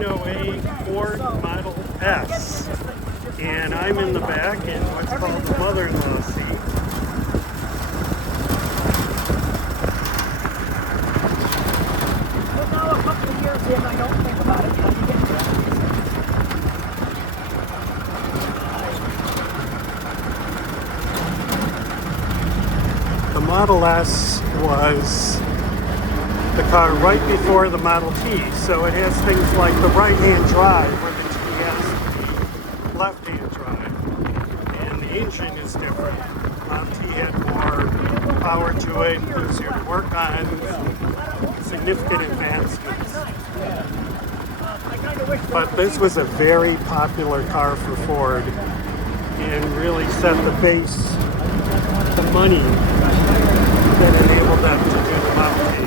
1908 Ford Model S. And I'm in the back in what's called the mother-in-law seat. But now a couple of years in, I don't think about it. You know, you get The Model S was the car right before the Model T, so it has things like the right-hand drive where the T has the left-hand drive, and the engine is different. Model T had more power to it, easier to work on, significant advancements. But this was a very popular car for Ford and really set the base, the money that enabled them to do the Model T.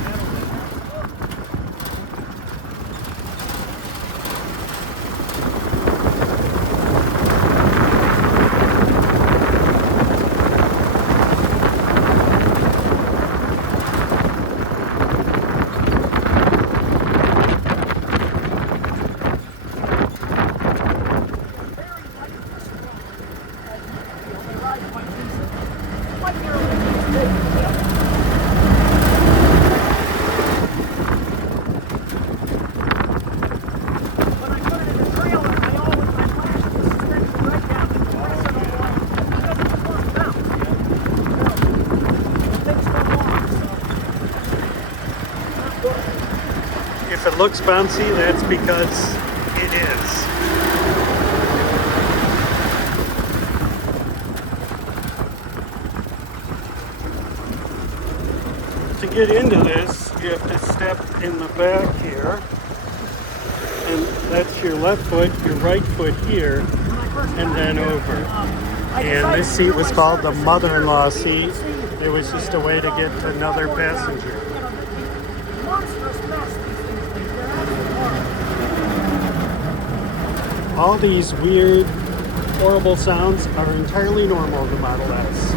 If it looks bouncy, that's because it is. To get into this, you have to step in the back here, and that's your left foot, your right foot here, and then over. And this seat was called the mother-in-law seat. It was just a way to get another passenger. All these weird, horrible sounds are entirely normal in the Model S.